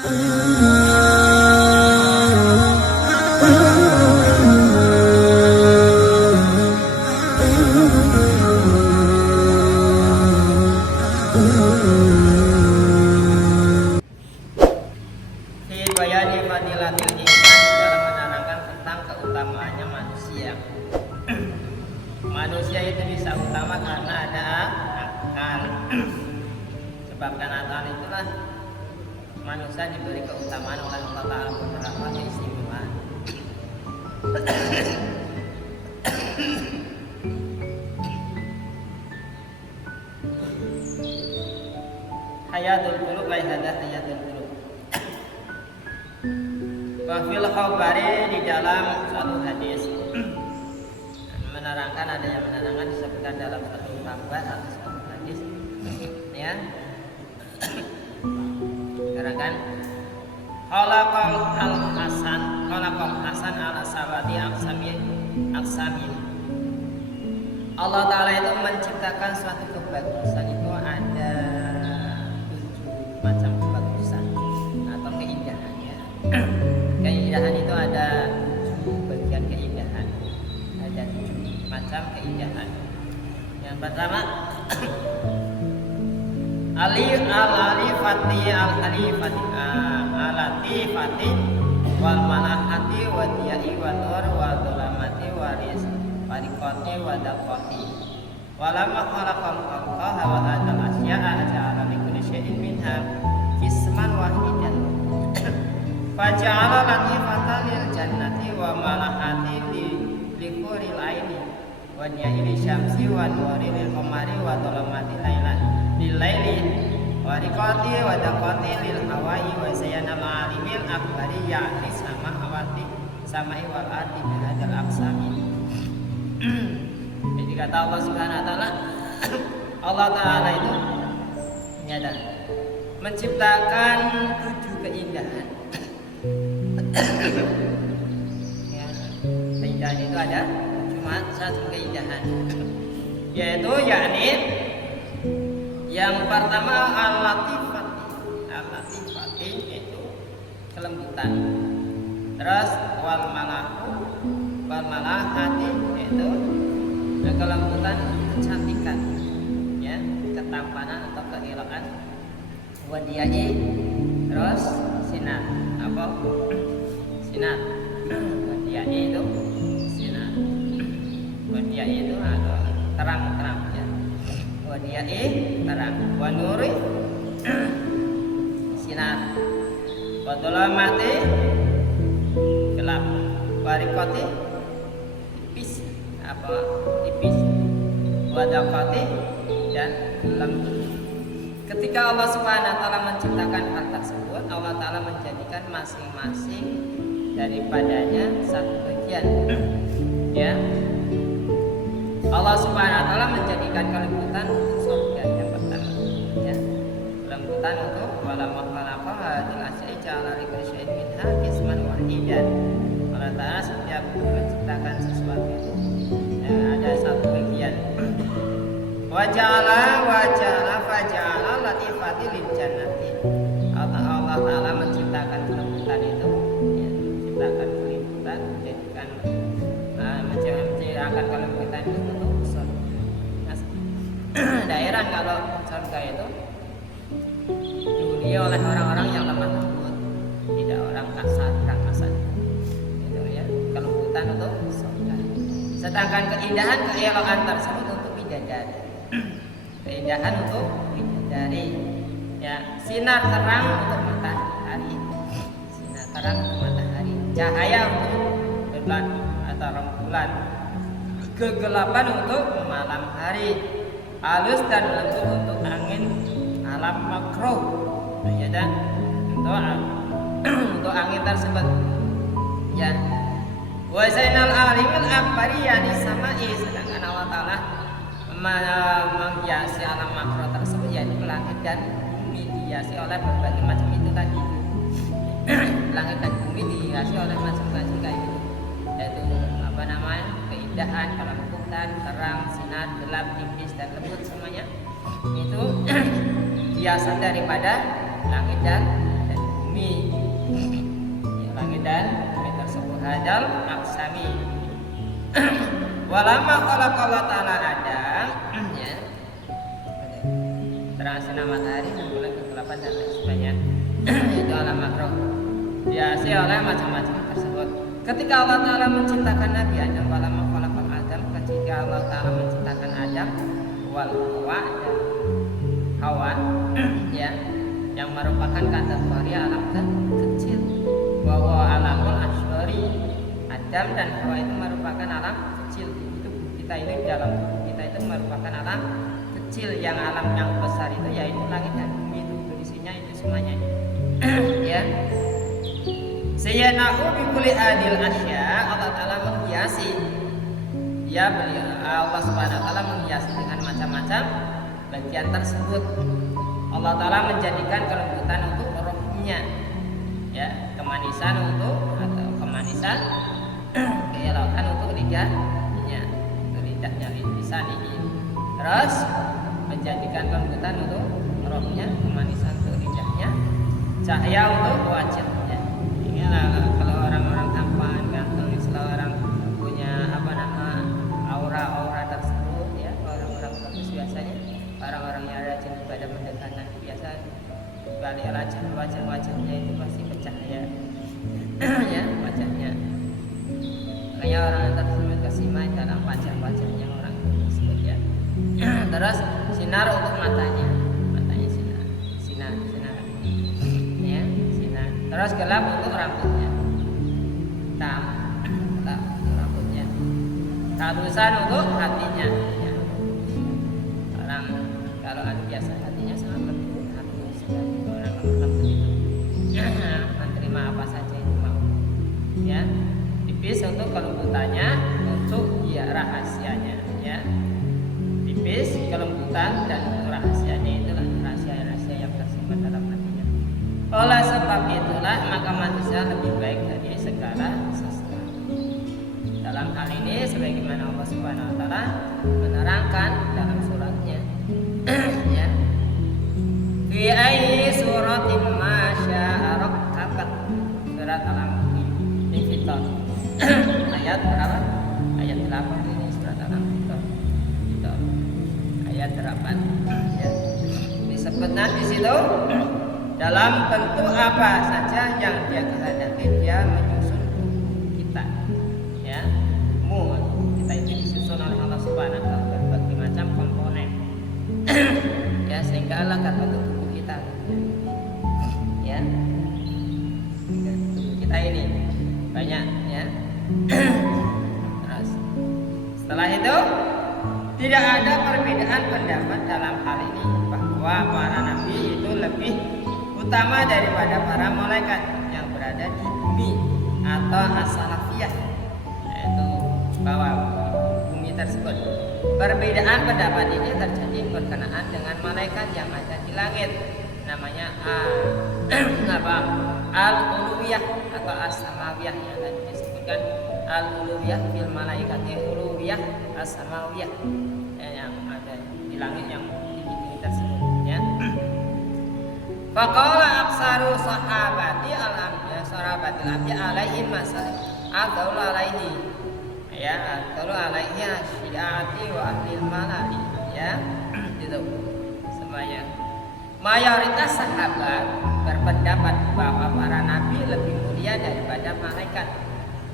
Bayani fadilatil insan dalam menerangkan tentang keutamaannya manusia. Manusia itu bisa utama karena ada akal. Sebab karena akal itulah manusia diberi keutamaan oleh Allah Ta'ala beberapa keistimewaan. Hayatul qulub wa hada hayatul qulub. Wafil khabari di dalam satu hadis menerangkan, ada yang menerangkan disebutkan dalam satu kabar atau satu hadis, ya, menerangkan khalaqal hasan ala sawati aksamin. Allah Ta'ala itu menciptakan suatu kebagusan, itu ada 7 macam kebagusan atau keindahannya. Keindahan itu ada 7 bagian keindahan, ada 7 macam keindahan. Yang pertama al-latifati wal malahati wa diyai wa nur wa dhulamati wa ris fariqati wa daqati walamma khalaqal khalqa wa adal asya'a ja'ala li kulli syai'in minha isman wahidan faja'ala latifatan lil jannati wa malahati li quril aini wa diyai syamsi wa nuri lil qamari wa dhulamati lil laili wa riqati wa daqati lil hawai wa sayyana ma'alimil akbari ya'ni sama awati samai wal ardi bihadal aqsami. Jadi kata Allah Subhanahu wa taala, Allah Ta'ala itu nyata menciptakan 7 keindahan. Ya, keindahan itu ada cuma 1 keindahan, yaitu yakni yang pertama al-latifati itu kelembutan. Terus wal malahati itu kelembutan, kecantikan, ya, ketampanan atau keelokan. Wadiyai terus sinar, apa? Sinar. Wadiyai itu sinar. Wadiyai itu adalah terang-terang, ya. Wadiyai terang, wa nuri sinar, wa dhulamati gelap, wa riqati tipis, apa tipis, wa daqati dan lembut. Ketika Allah Subhanahu wa taala menciptakan hal tersebut, Allah Ta'ala menjadikan masing-masing daripadanya 1 bagian, ya. Allah Subhanahu wa taala menjadikan kelembutan untuk surga yang pertama, ya. Kelembutan untuk wala makhalaqa hadil asyai ja'ala li kulli syai'in minha qisman wahidan. Allah Ta'ala setiap menciptakan sesuatu itu, ya, ada 1 bagian. Waja'ala faja'ala latifati lil jannati. Allah Ta'ala menciptakan kelembutan itu, ya, menciptakan kelembutan, menjadikan menciptakan kelembutan itu untuk surga. Daerah kalau surga itu dihuni oleh orang-orang yang lemah lembut, tidak orang kasar, itu, ya, kelembutan untuk surga. Sedangkan keindahan, keelokan tersebut untuk bidadari. Keindahan untuk bidadari, ya, sinar terang untuk matahari, sinar terang untuk matahari, cahaya untuk bulan atau rembulan, kegelapan untuk malam hari, halus dan lembut untuk angin alam makruh, ya, dan untuk angin tersebut, ya. Wa zainal alimil akbari yani samai, sedangkan Allah Ta'ala menghiasi alam makro tersebut, yaitu langit dan bumi, dihiasi oleh berbagai macam itu tadi. Langit dan bumi dihiasi oleh macam-macam kayak gitu, yaitu apa namanya, keindahan, kelembutan, terang, sinar, gelap, tipis dan lembut, semuanya itu hiasan daripada langit dan bumi. bumi. Ya, langit dan bumi tersebut hadal aksami. Walama khalaqallahu ta'ala Adam, ya. Terang matahari bulan kegelapan dan lain sebagainya. Itu alam makro. Dihiasi oleh macam-macam tersebut. Ketika Allah Ta'ala menciptakan Nabi Adam, walama khalaqal Adam, ketika Allah Ta'ala menciptakan Adam wal Hawa dan Hawa, ya, yang merupakan kategori alam kecil. Bahwa alamul asghari, Adam dan Hawa itu merupakan alam kecil. Itu kita ini dalam tubuh kita itu merupakan alam kecil. Yang alam yang besar itu yaitu langit dan bumi, itu isinya itu semuanya. Ya. Sayyanahu bi kulli adil asya, Allah Ta'ala menghiasi. Ya, beliau Allah Subhanahu wa taala menghiasi dengan macam-macam bagian tersebut. Allah Ta'ala menjadikan kelembutan untuk rohnya, ya, kemanisan untuk atau kemanisan keelokan untuk lidahnya, untuk lidahnya lisan ini. Terus menjadikan kelembutan untuk rohnya, kemanisan untuk lidahnya, cahaya untuk wajahnya. Inilah kalau orang-orang tampan ganteng, kalau orang punya aura tersebut, ya, orang-orang bagus biasanya orang-orang yang rajin ibadah mendekatan biasa balik wajahnya itu pasti bercahaya. Ya, wajahnya. Makanya orang tersebut kesimai dalam wajahnya orang tersebut, ya. Terus sinar untuk matanya sinar, ya, sinar. Terus gelap untuk rambutnya, gelap untuk rambutnya, kehalusan untuk hatinya, ya. Orang kalau biasa hatinya sangat lembut, halus, dan orang lembut itu menerima apa saja itu mau, ya. Tipis untuk kelembutannya, untuk ya rahasianya, ya. Tipis kelembutan dan rahasianya, itulah rahasia-rahasia yang tersimpan dalam hatinya. Oleh sebab itulah maka manusia lebih baik dari segala sesuatu. Dalam hal ini sebagaimana Allah Subhanahu wa taala menerangkan dalam suratnya, ya. Fi ayyi suratin ma syaa rakkabat, surat Al-Infitar. Ayat berapa? Ayat 8 ini surat Al-Infitar. Ayat 8, ya. Disebutkan di situ dalam bentuk apa saja yang dia kehendaki dia menyusun kita, ya. Kita itu disusun oleh Allah Subhanahu wa taala berbagai macam komponen. Ya, sehingga Allah akan bentuk tubuh kita, ya. Tubuh kita ini banyak, ya. Terus setelah itu tidak ada perbedaan pendapat dalam hal ini bahwa para nabi itu lebih utama daripada para malaikat yang berada di bumi atau as-salafiyah, yaitu bawah bumi tersebut. Perbedaan pendapat ini terjadi berkenaan dengan malaikat yang ada di langit, namanya al-uluwiyah atau as-samawiyah, yang tadi disebutkan al-uluwiyah fil malaikati uluwiyah as-samawiyah, yang ada di langit yang tinggi tersebut, ya. Faqala aksaru sahabati al-anbiya sahabatil anbiya alaihi masallam aqaulu alaihi, ya, aqaulu alaihi syiati wa ahlil malali, ya. Itu semuanya. Mayoritas sahabat berpendapat bahwa para nabi lebih mulia daripada malaikat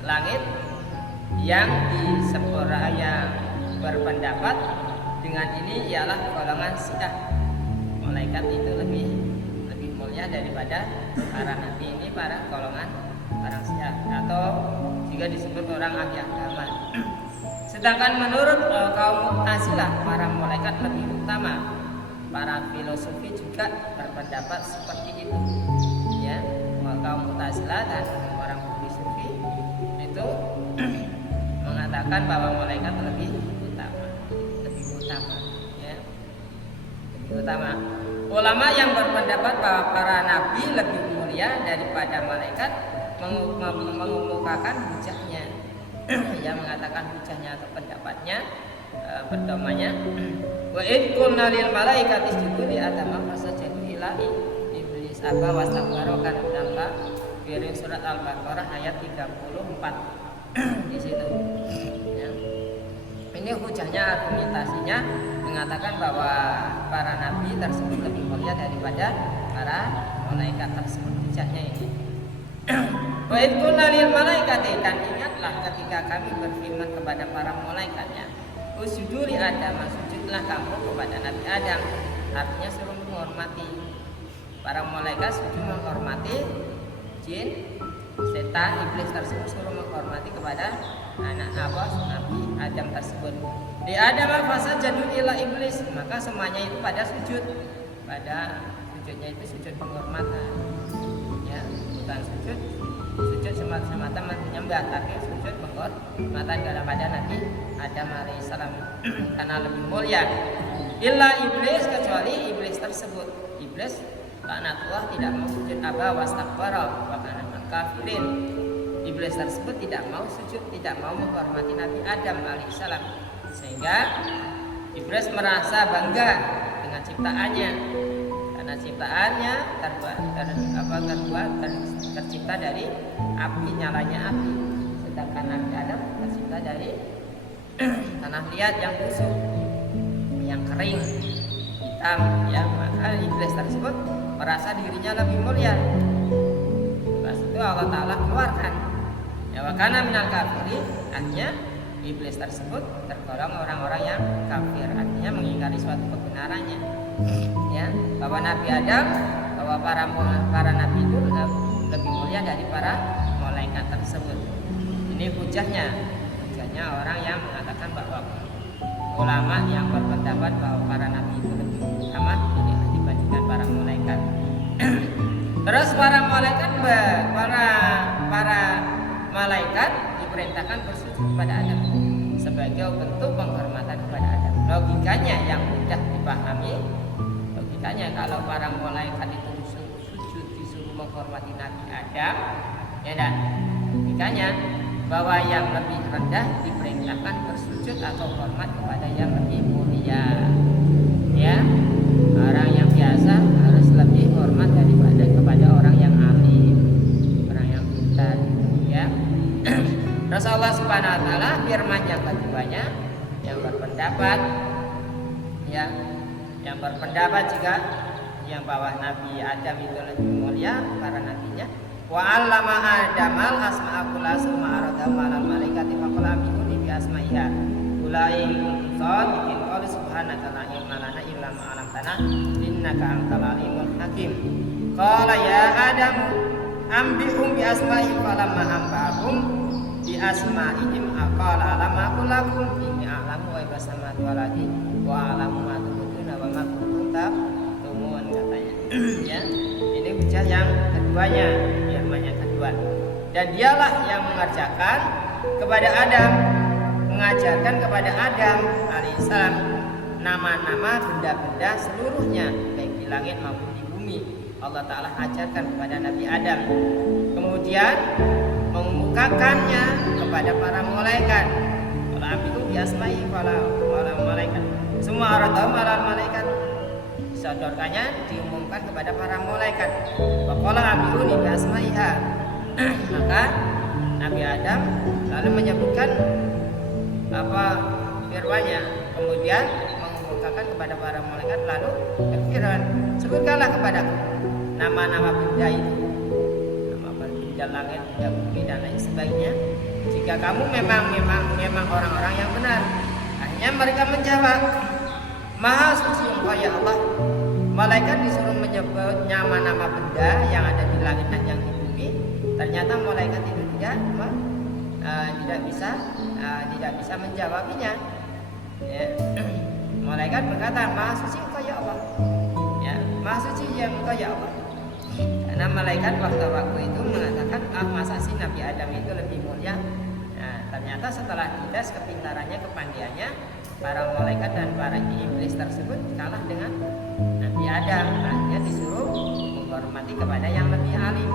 langit. Yang yang berpendapat dengan ini ialah golongan Syiah. Malaikat itu lebih mulia daripada para nabi, ini para golongan orang Syiah atau juga disebut orang ahli agama. Sedangkan menurut kaum Mu'tazilah para malaikat lebih utama. Para filosofi juga berpendapat seperti itu, ya. Kaum Mu'tazilah dan orang filosofi itu mengatakan bahwa malaikat lebih utama, ya, lebih utama. Ulama yang berpendapat bahwa para nabi lebih mulia daripada malaikat mengemukakan hujahnya, yang mengatakan hujahnya atau pendapatnya, pedomannya. Wa id qulna lil malaikati isjudu li adama fasajadu illa iblis iblis aba wastakbara kana minal kafirin, surat Al-Baqarah ayat 34. Di situ ya. Ini hujahnya, argumentasinya mengatakan bahwa para nabi tersebut lebih mulia daripada para malaikat tersebut. Hujahnya ini. Wa id qulna lil malaikati, dan ingatlah ketika kami berfirman kepada para malaikatnya, usjudu li Adam, sujudlah kamu kepada Nabi Adam. Artinya suruh menghormati. Para malaikat sujud menghormati jin, setan, iblis tersebut suruh menghormati kepada anak Nabi Adam tersebut. Di Adam fasajadu ila iblis, maka semuanya itu pada sujud. Pada sujudnya itu sujud penghormatan. Ya, bukan sujud semata-mata menyembah, tapi sujud penghormatan kepada Nabi Adam alaihissalam karena lebih mulia. Illa iblis, kecuali iblis tersebut. Iblis laknatullah tidak mau sujud aba wastakbara wa kana minal kafirin. Iblis tersebut tidak mau sujud, tidak mau menghormati Nabi Adam alaihissalam, sehingga iblis merasa bangga dengan ciptaannya, karena ciptaannya tercipta dari api, nyalanya api, sedangkan Nabi Adam tercipta dari tanah liat yang busuk, yang kering, hitam. Ya, maka iblis tersebut merasa dirinya lebih mulia. Pas itu Allah Ta'ala keluarkan ya, wa kana minal kafirin, artinya iblis tersebut tergolong orang-orang yang kafir, artinya mengingkari suatu kebenarannya. Ya, bahwa Nabi Adam, bahwa para nabi itu lebih mulia dari para malaikat tersebut. Ini hujahnya orang yang mengatakan bahwa ulama yang berpendapat bahwa para nabi itu lebih utama dibandingkan para malaikat. Terus para malaikat diperintahkan bersujud kepada Adam sebagai bentuk penghormatan kepada Adam. Logikanya yang mudah dipahami, logikanya kalau para malaikat itu disuruh menghormati Nabi Adam, ya dah. Logikanya bahwa yang lebih rendah diperintahkan bersujud atau hormat kepada yang lebih mulia. Ya, orang yang biasa harus lebih hormat daripada kepada orang yang alim, orang yang pintar, ya. Rasulullah Subhanahu wa taala firman yang keduanya yang berpendapat, ya, yang berpendapat jika yang bawah Nabi Adam itu lebih mulia para nabinya. Wa 'allama Adamal asma'a kullaha summa aradahu 'alal malaikati fa qala bi'uni bi asma'iha. Ulai shadiqin qala subhanaka la ilma lana illa ma 'allamtana innaka antal alimul hakim. Qala ya Adam ambi'um bi asma'ihim falamma amba'ahum bi asma'ihim aqala lama aqulakum inni a'lamu ghaibas samawati wal ardi wa a'lamu ma tubduna wa ma kuntum taktumun, katanya. Ya, ini hujah yang keduanya, firman yang kedua. Dan dialah yang mengerjakan kepada Adam, mengajarkan kepada Adam alaihissalam nama-nama benda-benda seluruhnya, baik di langit maupun di bumi. Allah Ta'ala ajarkan kepada Nabi Adam, kemudian mengumumkannya kepada para malaikat. Kalau ambiku biasmai para malaikat, semua orang tahu para malaikat, disodorkannya diumumkan kepada para malaikat. Faqala ambiuni biasmaiha. Maka Nabi Adam lalu menyebutkan firmannya, kemudian mengumumkan kepada para malaikat, lalu berfirman, sebutkanlah kepadaku nama-nama benda itu, nama benda langit, benda bumi dan lain sebagainya, jika kamu memang orang-orang yang benar. Akhirnya mereka menjawab, Maha suci Engkau ya Allah. Malaikat disuruh menyebut nama-nama benda yang ada di langit dan yang di bumi. Ternyata malaikat itu tidak bisa menjawabinya. Ya. Malaikat berkata, Maha suci Engkau ya Allah. Ya, Maha suci yang Engkau ya Allah. Karena malaikat waktu itu mengatakan, masa sih Nabi Adam itu lebih mulia. Nah, ternyata setelah dites kepintarannya, kepandaiannya, para malaikat dan para iblis tersebut kalah dengan Nabi Adam. Akhirnya disuruh menghormati kepada yang lebih alim,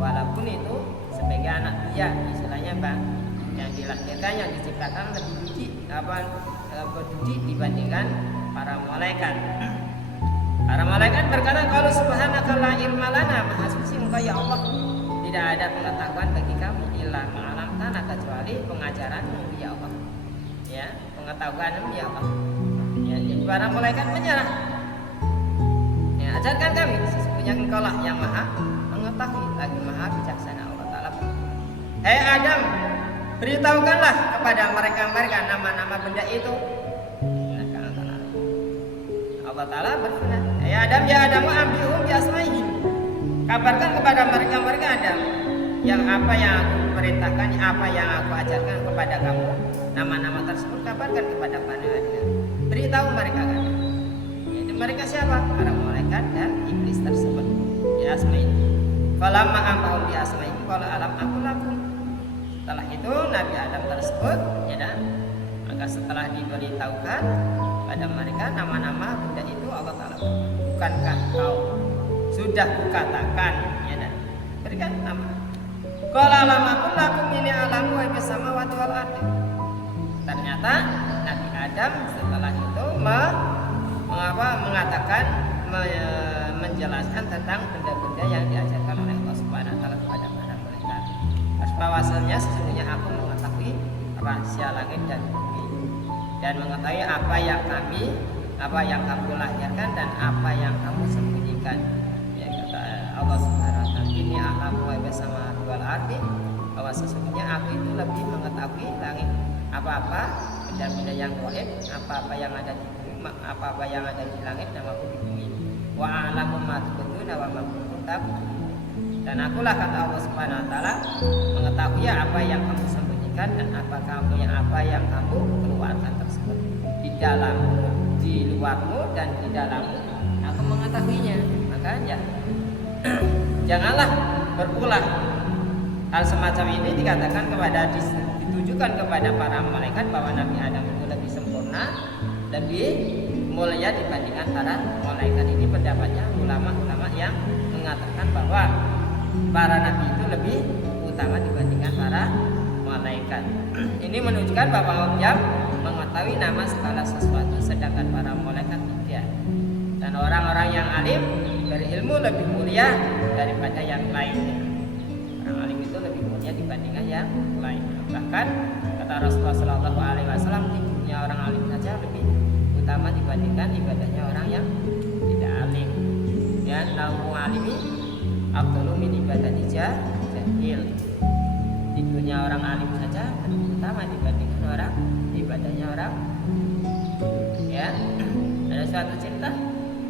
walaupun itu sebagai anak dia, istilahnya yang dilahirkan, yang diciptakan lebih berdudi dibandingkan para malaikat. Para malaikat berkata, "Qalu subhanaka la ilma lana." Maha suci Engkau ya Allah, tidak ada pengetahuan bagi kami illa ma'alamtana, kecuali pengajaran-Mu ya Allah. Ya, pengetahuan-Mu ya Allah. Ya, jadi para malaikat menyerah. Ya, ajarkan kami, sesungguhnya Engkau lah yang maha mengetahui lagi maha bijaksana. Allah Ta'ala, "Hei Adam, beritahukanlah kepada mereka nama-nama benda itu." Allah Ta'ala berfirman, "Ya Adam, ya Adam, ambihum bi asmaihim." Kabarkan kepada mereka Adam, yang apa yang aku perintahkan, apa yang aku ajarkan kepada kamu, nama-nama tersebut kabarkan kepada Bani Adam. Beritahu mereka kan. Yaitu mereka siapa? Para malaikat dan iblis tersebut. Bi asmaihim. Falamma ambahum bi asmaihim qala alam aqul lakum. Setelah itu Nabi Adam tersebut, ya dan maka setelah diberitahukan pada mereka nama-nama benda itu, Allah Ta'ala, "Bukankah kau sudah kukatakan?" Ya dan berikan nama. Qala alam aqul lakum ini alamu wa samawati wal ardi. Ternyata Nabi Adam setelah itu mengatakan menjelaskan tentang benda-benda yang diajarkan oleh Allah Subhanahu wa taala kepada para malaikat. Bahwasanya sesungguhnya aku mengetahui rahasia langit dan bumi, dan mengetahui apa yang kamu lahirkan dan apa yang kamu sembunyikan. Ya, kata Allah Subhanahu wa taala, "Ini a'lamu wa bersama wal ardi." Bahwa sesungguhnya aku itu lebih mengetahui langit, apa-apa benda-benda yang gaib, apa-apa yang ada di bumi, apa-apa yang ada di langit dan maupun di bumi. Wa a'lamu ma tubduna wa ma kuntum taktumun. Dan akulah, kata Allah Subhanahu wa taala, mengetahui apa yang kamu sembunyikan dan apa yang kamu keluarkan tersebut. Di luarmu dan di dalammu aku mengetahuinya. Makanya janganlah berulah hal semacam ini. Ditujukan kepada para malaikat bahwa Nabi Adam itu lebih sempurna, lebih mulia dibandingkan para malaikat. Ini pendapatnya ulama-ulama yang mengatakan bahwa para nabi itu lebih utama dibandingkan para malaikat. Ini menunjukkan bahwa Allah mengetahui nama segala sesuatu, sedangkan para malaikat tidak. Dan orang-orang yang alim berilmu lebih mulia daripada yang lainnya. Orang alim itu lebih mulia dibandingkan yang lain. Bahkan kata Rasulullah SAW, di dunia orang alim saja lebih utama dibandingkan ibadahnya orang yang tidak alim. Dan ilmu alimi afdalu min ibadati jahil. Di dunia orang alim saja lebih utama dibandingkan orang ibadahnya orang. Ya, ada suatu cerita,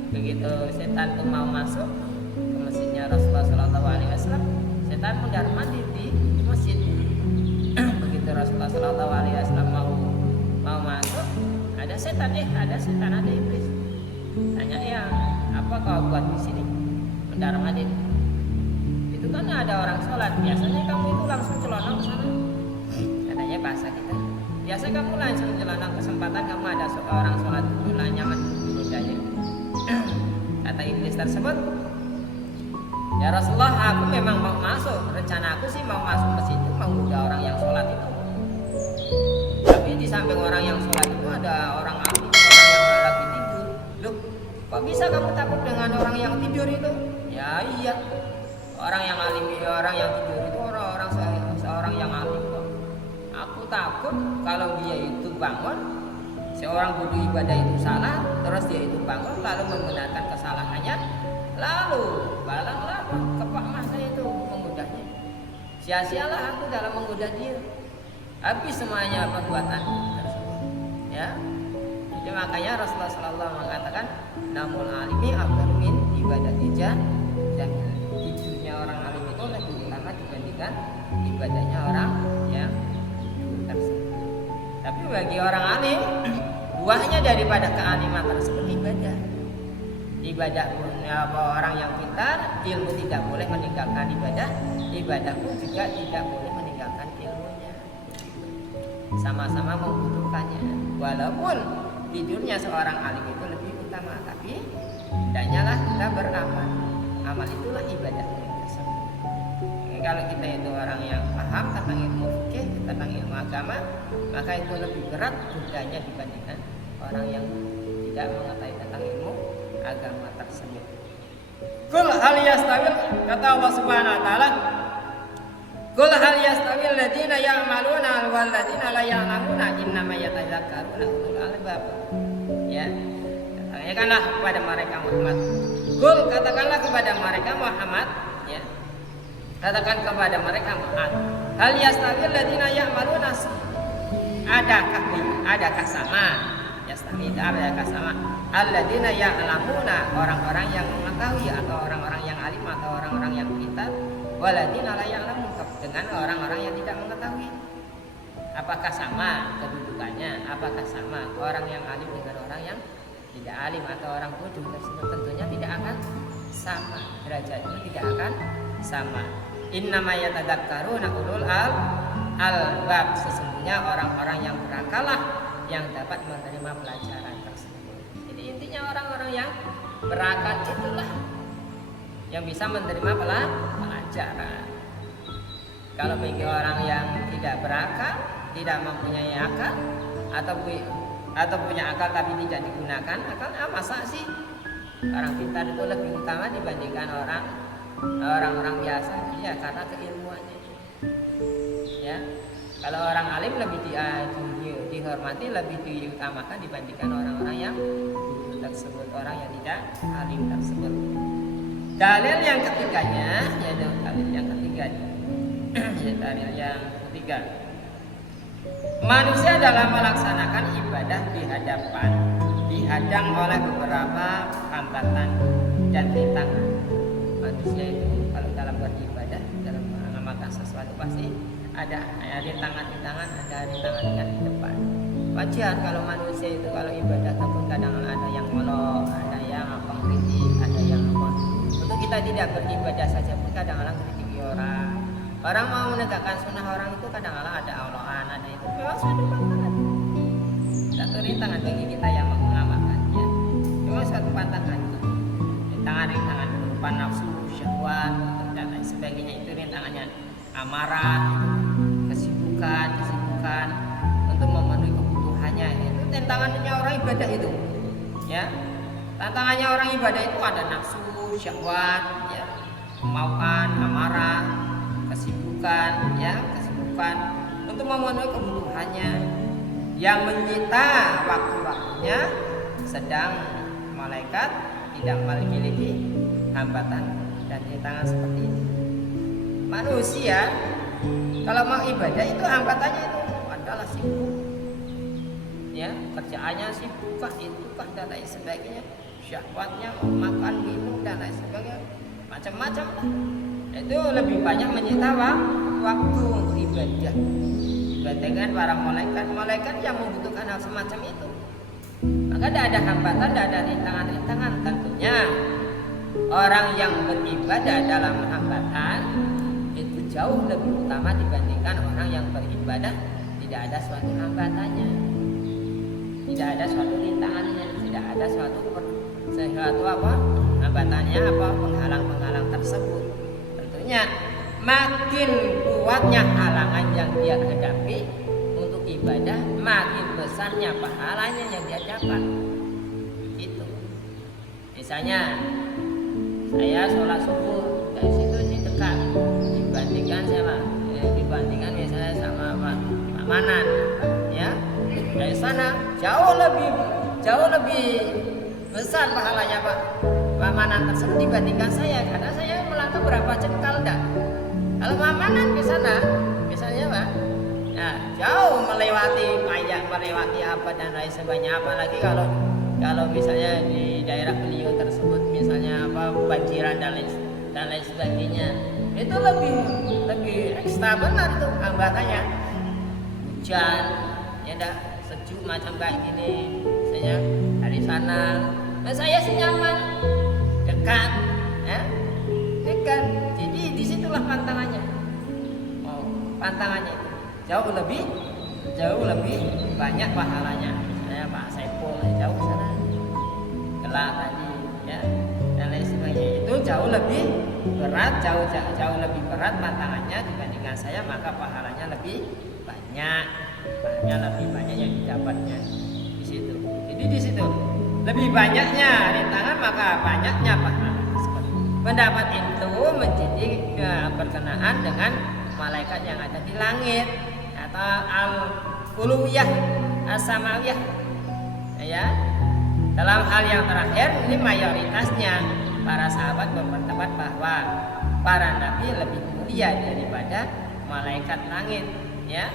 begitu setan itu mau masuk ke masjidnya Rasulullah SAW, setan mundar mandir di masjid. Begitu Rasulullah SAW mau masuk, ada setan, ada iblis. Tanya, "Ya, apa kau buat di sini mundar mandir? Itu kan ada orang sholat, biasanya kamu itu langsung celana ke sana." Katanya bahasa kita, "Biasa kamu langsung celana, kesempatan kamu ada orang sholat dulu lah, nyaman dulu aja." Kata iblis tersebut, "Ya Rasulullah, aku memang mau masuk. Rencana aku sih mau masuk ke situ, mau goda orang yang sholat itu. Tapi di samping orang yang sholat itu ada orang alim, orang yang lagi tidur. Loh, kok bisa kamu takut dengan orang yang tidur itu?" "Ya iya, orang yang alim, orang yang tidur itu seorang yang alim kok. Aku takut kalau dia itu bangun, seorang wudhu ibadah itu salah, terus dia itu bangun lalu membenarkan kesalahannya, lalu balanglah kepak masa itu menggodanya. Sia-sialah aku dalam menggoda dia, habis semuanya perbuatan tersebut." Ya, jadi makanya Rasulullah SAW mengatakan, "Namul alimi afdalu min ibadati jahil." Di dunia orang alim itu lebih utama dibandingkan ibadahnya orang yang tersebut. Tapi bagi orang alim, buahnya daripada kealiman tersebut ibadah pun orang yang pintar, ilmu tidak boleh meninggalkan ibadah pun juga tidak boleh meninggalkan ilmunya. Sama-sama membutuhkannya. Walaupun tidurnya seorang alim itu lebih utama, tapi hendaknya lah kita beramal. Amal itulah ibadah tersebut. Kalau kita itu orang yang paham tentang ilmu fikih, tentang ilmu agama, maka itu lebih berat bebannya dibandingkan orang yang tidak mengetahui tentang ilmu agama tersebut. Qul hal yastawil, kata Allah Subhanahu wa taala, qul hal yastawil alladziina ya'maluna wal ladziina la ya'lamuna innama yatadzakkaruna ulul albab. Ya. Katakanlah kepada mereka Muhammad. Qul, katakanlah kepada mereka Muhammad, ya. Katakan kepada mereka Muhammad, hal yastawil alladziina ya'maluna, adakah sama? Yastawi, adakah sama? Alladziina ya'lamuna, orang-orang yang mengetahui atau orang-orang yang alim atau orang-orang yang pintar, waladziina la ya'lamun, dengan orang-orang yang tidak mengetahui. Apakah sama kedudukannya? Apakah sama orang yang alim dengan orang yang tidak alim atau orang bodoh tersebut? Tentunya tidak akan sama, derajatnya tidak akan sama. Innama yatadzakkaruna ulul albab, sesungguhnya orang-orang yang berakalah yang dapat menerima pelajaran tersebut. Jadi intinya orang-orang yang berakal itulah yang bisa menerima pelajaran. Kalau bagi orang yang tidak berakal, tidak mempunyai akal, atau punya akal tapi tidak digunakan akal, masa sih orang pintar itu lebih utama dibandingkan orang-orang biasa? Ya, karena keilmuannya. Ya, kalau orang alim lebih dihormati, lebih diutamakan dibandingkan orang-orang yang tersebut, orang yang tidak alim tersebut. Dalil yang ketiganya, yaitu dalil yang ketiga. Dalil yang ketiga, manusia dalam melaksanakan ibadah dihadang oleh beberapa hambatan dan rintangan. Manusia itu kalau dalam beribadah, dalam mengamalkan sesuatu pasti ada rintangan-rintangan, ada rintangan di depan. Wajar kalau manusia itu kalau ibadah ataupun kadang ada yang molor, ada yang kritik, ada yang untuk kita tidak beribadah saja pun kadang-kadang kritik orang. Orang mau menegakkan sunnah orang itu kadang-kadang ada Allahan, ada itu. Memang suatu pantangan. Satu rintangan bagi kita yang mengamalkannya. Memang suatu pantangan. Rintangan berupa nafsu, syahwat, dan lain sebagainya, itu rintangannya. Amarah, kesibukan untuk memenuhi kebutuhannya. Itu tantangannya orang ibadah itu. Ya. Tantangannya orang ibadah itu ada nafsu, syahwat, ya, kemauan, amarah, kesibukan untuk memenuhi kebutuhannya yang menyita waktu-waktunya, sedang malaikat tidak memiliki hambatan dan rintangan seperti itu. Manusia kalau mau ibadah itu hambatannya itu adalah sibuk, ya, kerjaannya sibuk dan lain sebagainya, syahwatnya makan minum dan lain sebagainya, macam-macam. Itu lebih banyak menyita waktu untuk ibadah dibandingkan para malaikat yang membutuhkan hal semacam itu. Maka tidak ada hambatan, tidak ada rintangan. Tentunya orang yang beribadah dalam hambatan itu jauh lebih utama dibandingkan orang yang beribadah tidak ada suatu hambatannya, tidak ada suatu rintangannya, tidak ada suatu hambatannya, penghalang tersebut. Tentunya makin kuatnya halangan yang dia hadapi untuk ibadah, makin besarnya pahalanya yang dia dapat. Itu. Misalnya saya sholat subuh dari situ di dekat, dibandingkan misalnya sama Pak Manan, ya, dari sana jauh lebih besar pahalanya Pak Manan tersebut dibandingkan saya, karena saya melangkah berapa jengkal dah. Kalau Pak Manan di sana misalnya Pak, nah, jauh melewati apa dan lain sebagainya. Apalagi kalau misalnya di daerah beliau tersebut misalnya banjiran dan lain sebagainya, itu lebih ekstra benar itu hambatannya. Hujan, ya dah, sejuk macam kayak gini, misalnya dari sana, nah saya sih nyaman, dekat, ya, dekat. Jadi disitulah pantangannya. Pantangannya itu jauh lebih banyak pahalanya. Misalnya Pak Saiful jauh sana, Kelak tadi, ya, dan lain sebagainya. Itu jauh lebih berat pantangannya dibandingkan saya, maka pahalanya lebih banyak yang didapatnya di situ. Jadi di situ lebih banyaknya rintangan maka banyaknya pahala. Pendapat itu menjadi berkenaan dengan malaikat yang ada di langit atau al-uluwiyah as-samawiyah. Ya. Dalam hal yang terakhir ini mayoritasnya para sahabat berpendapat bahwa para nabi lebih mulia daripada malaikat langit, ya.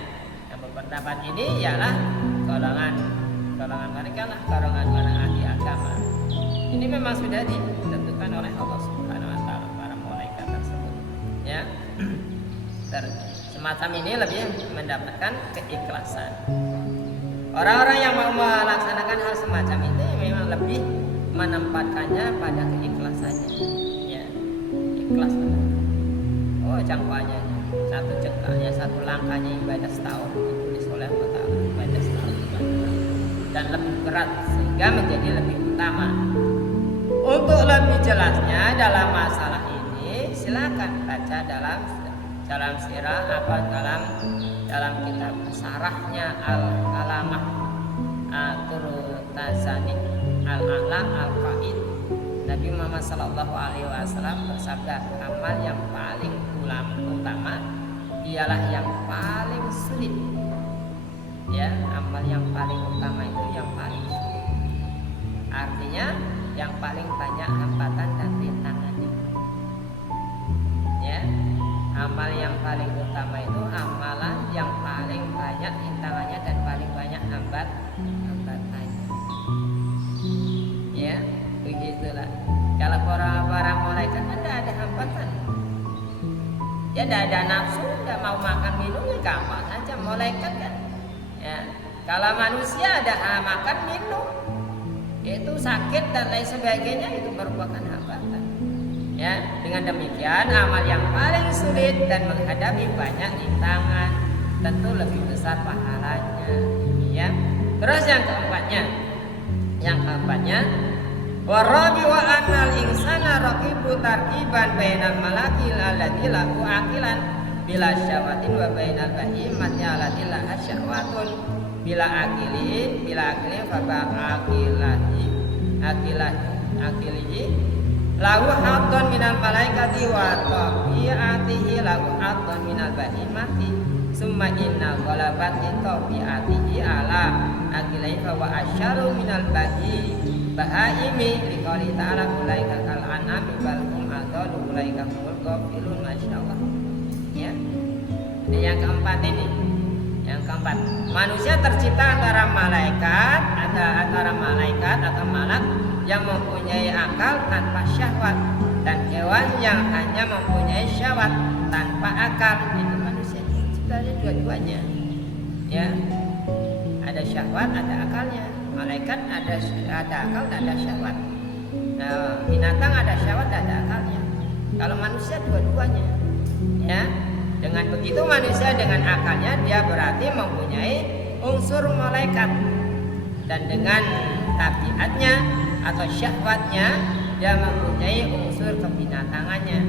Yang berpendapat ini ialah golongan mereka lah, golongan para ahli agama. Ini memang sudah ditentukan oleh Allah Subhanahu wa taala para malaikat tersebut, ya. Semacam ini lebih mendapatkan keikhlasan. Orang-orang yang mau melaksanakan hal semacam itu memang lebih menempatkannya pada keikhlasannya, ya. Ikhlas benar. Oh, jangkauannya satu jengkalnya, satu langkahnya ibadah setahun ditulis oleh Allah Ta'ala, ibadah setahun dan lebih berat sehingga menjadi lebih utama. Untuk lebih jelasnya dalam masalah ini silakan baca dalam sirah apa dalam kitab sarahnya al-alamah Turtazani al-a'lam al-qaid. Nabi Muhammad SAW bersabda, amal yang paling utama ialah yang paling sulit. Ya, amal yang paling utama itu yang paling sulit. Artinya yang paling banyak hambatan dan rintangannya. Ya, amal yang paling utama itu amalan yang paling banyak rintangannya dan paling banyak hambatannya. Ya, begitulah. Kalau para malaikat tidak ada hambatan. Ya, tidak ada nafsu, tidak mau makan minum, ya gampang saja malaikat kan. Ya, kalau manusia ada makan minum, itu sakit dan lain sebagainya, itu merupakan hambatan. Ya, dengan demikian amal yang paling sulit dan menghadapi banyak rintangan tentu lebih besar pahalanya. Ya. Terus yang keempatnya, warabi wa anal insana raqibu tarkiban bainal malakil allati lahu aqilan bila syawatin wa bainal bahimati allati laha syahwatun bila akilin fa akilihi lahu haddun minal malaikati wa tabi'atihi lahu haddun minal bahimati summa inna ghalabati tabi'atihi ala akilihi fa wa asyaru minal bahaimi liqali ta'ala ulaika kal anami bal hum adallu ulaika humul ghafilun. Masyaallah. Ya. Ini yang keempat ini. Yang keempat, manusia tercipta antara malaikat atau malak yang mempunyai akal tanpa syahwat dan hewan yang hanya mempunyai syahwat tanpa akal. Itu manusia terciptanya dua-duanya. Ya. Ada syahwat, ada akalnya. Malaikat ada akal, ada syahwat. Nah, binatang ada syahwat, ada akalnya. Kalau manusia dua-duanya. Ya. Dengan begitu manusia dengan akalnya dia berarti mempunyai unsur malaikat, dan dengan tabiatnya atau syahwatnya dia mempunyai unsur kebinatangannya.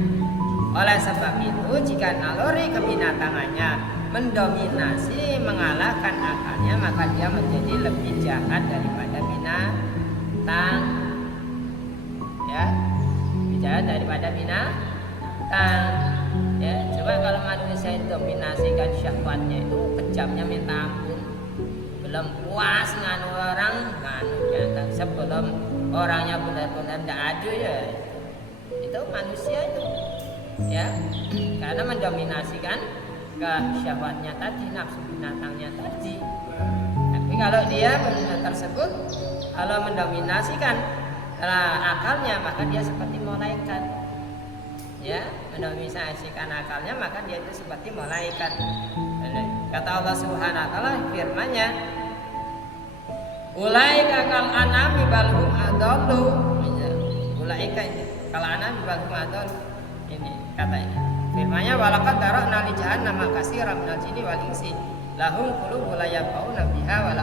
Oleh sebab itu jika naluri kebinatangannya mendominasi mengalahkan akalnya, maka dia menjadi lebih jahat daripada binatang. Ya, lebih jahat daripada binatang. Ya, coba kalau manusia dominasikan syahwatnya itu kejamnya minta ampun. Belum puas nganu orang, jangan sebelum orangnya benar-benar tidak ada ya. Itu manusia itu. Ya, karena mendominasikan ke syahwatnya tadi, nafsu binatangnya tadi. Tapi kalau dia benar tersebut kalau mendominasikan akalnya, maka dia seperti malaikat. Ya, mendominasikan akalnya maka dia itu seperti malaikat. Kata Allah Subhanahu wa taala firman-Nya, ulaika kal anami bal hum adallu. Ulaika kal anami bal hum adallu. Ini katanya. Firman-Nya, walaqad dara'na li jahannama katsiran minal jinni wal insi lahum qulubun la yafqahuna biha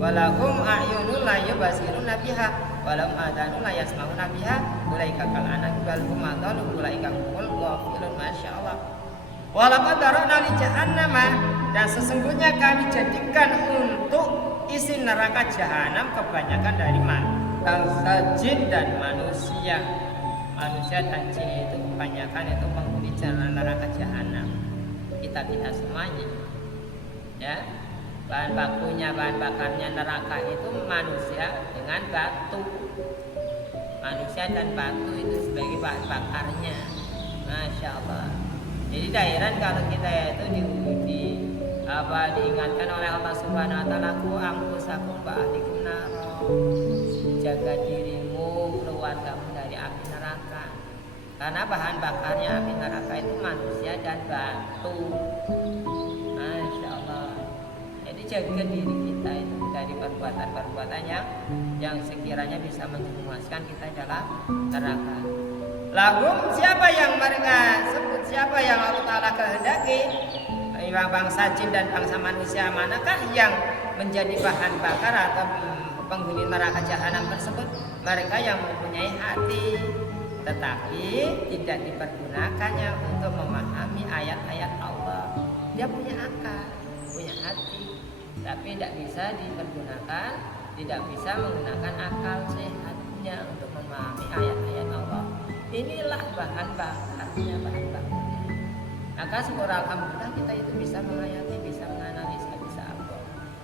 wa lahum a'yunun la yubsiruna biha wa lahum adhanun la yasma'una biha ulaika kal anami bal hum adallu ulaika humul ghafilun. Masyaallah. Walaqad dara'na li jahannama, dan sesungguhnya kami jadikan untuk isi neraka jahanam kebanyakan dari bangsa jin dan manusia. Manusia dan jin itu kebanyakan itu penghuni jalan neraka jahanam. Kita semuanya, ya. Bahan bakarnya neraka itu manusia dengan batu. Manusia dan batu itu sebagai bahan bakarnya. Masya Allah. Jadi daerah kalau kita itu diingatkan oleh Allah Subhanahu Wa Taala, ku angkusakum ba'alikum naro, jaga dirimu, keluargamu dari api neraka. Karena bahan bakarnya api neraka itu manusia dan batu. Masya Allah. Jadi jaga diri kita itu dari perbuatan-perbuatan yang sekiranya bisa menjerumuskan kita dalam neraka. Lahum, siapa yang mereka sebut, siapa yang Allah Ta'ala kehendaki, bangsa jin dan bangsa manusia, manakah yang menjadi bahan bakar atau penghuni neraka jahanam tersebut? Mereka yang mempunyai hati tetapi tidak dipergunakannya untuk memahami ayat-ayat Allah. Dia punya akal, punya hati, tapi tidak bisa dipergunakan, tidak bisa menggunakan akal sehatnya untuk memahami ayat-ayat Allah. Inilah bahan bakarnya, bahan bakarnya. Maka syukur alhamdulillah kita itu bisa menghayati, bisa menganalisa, bisa apa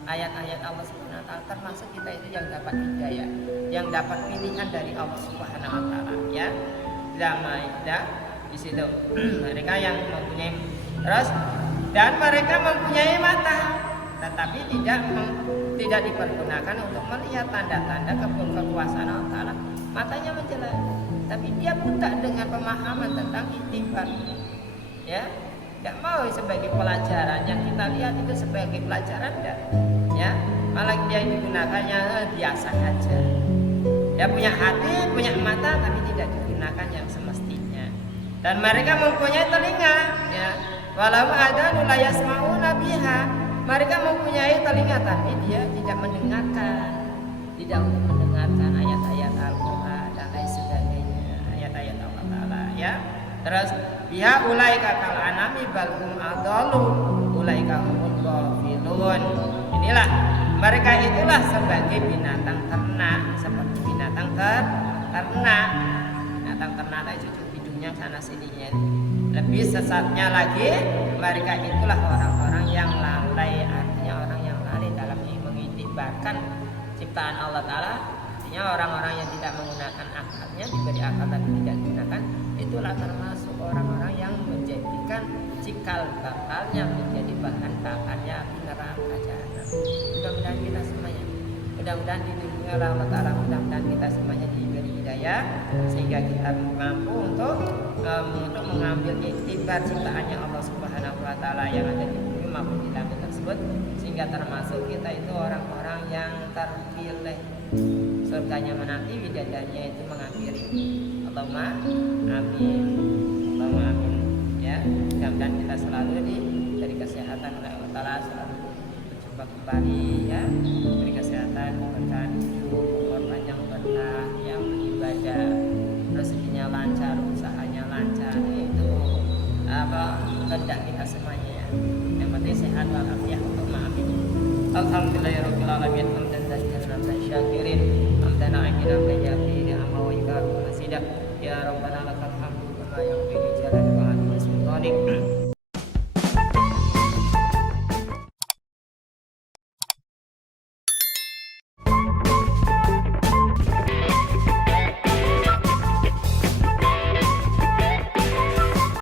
ayat-ayat Allah Subhanahu Wa Taala, termasuk kita itu yang dapat hidayah, yang dapat pilihan dari Allah Subhanahu Wa Taala, ya. Maidah di situ. Mereka yang mempunyai terus dan mereka mempunyai mata, tetapi tidak dipergunakan untuk melihat tanda-tanda kekuasaan Allah Ta'ala. Matanya menjelat, tapi dia buta dengan pemahaman tentang iktibar. Ya, tidak mau sebagai pelajaran yang kita lihat itu sebagai pelajaran, enggak. Ya, malah dia digunakannya biasa saja. Dia punya hati, punya mata, tapi tidak digunakan yang semestinya. Dan mereka mempunyai telinga, ya. Walau ada la yasmauna biha. Mereka mempunyai telinga tapi dia tidak mendengarkan, tidak untuk mendengarkan ayat-ayat Al-Quran dan lain sebagainya, ayat-ayat Allah Ta'ala, ya. Terus biha ulaika kal anami balhum adallu ulaika humul ghafilun. Inilah mereka itulah sebagai binatang ternak, seperti binatang ternak. Binatang ternak itu hidungnya sana sininya. Lebih sesatnya lagi, mereka itulah orang-orang yang lalai, artinya orang yang lalai dalam mengiktibarkan ciptaan Allah Ta'ala. Artinya orang-orang yang tidak menggunakan akalnya, diberi akal tapi tidak digunakan, itulah termasuk orang-orang yang menjadikan cikal bakalnya menjadi bahan bakarnya api neraka jahanam. Mudah-mudahan kita semuanya, mudah-mudahan dilindungi oleh Allah Ta'ala, mudah-mudahan kita semuanya diberi hidayah sehingga kita mampu untuk mengambil iktibar ciptaannya Allah Subhanahu Wa Ta'ala yang ada di bumi maupun di langit tersebut, sehingga termasuk kita itu orang-orang yang terpilih, surganya menanti, bidadarinya itu menghampiri. Allahumma amin, Allahumma amin, ya. Mudah-mudahan kita selalu diberi kesehatan oleh Allah Ta'ala, selalu berjumpa kembali, ya, diberi kesehatan, keberkahan hidup, umur panjang, berkah, yang beribadah, rezekinya lancar, usahanya lancar, itu kehendak kita semuanya, ya. Yang penting sehat walafiat untuk maafin. Alhamdulillahirabbil alamin, hamdan katsiran wa syakirin, hamdan 'ala al-yaqiin amma wa yakunu nasidah. Ya Rabbana lakal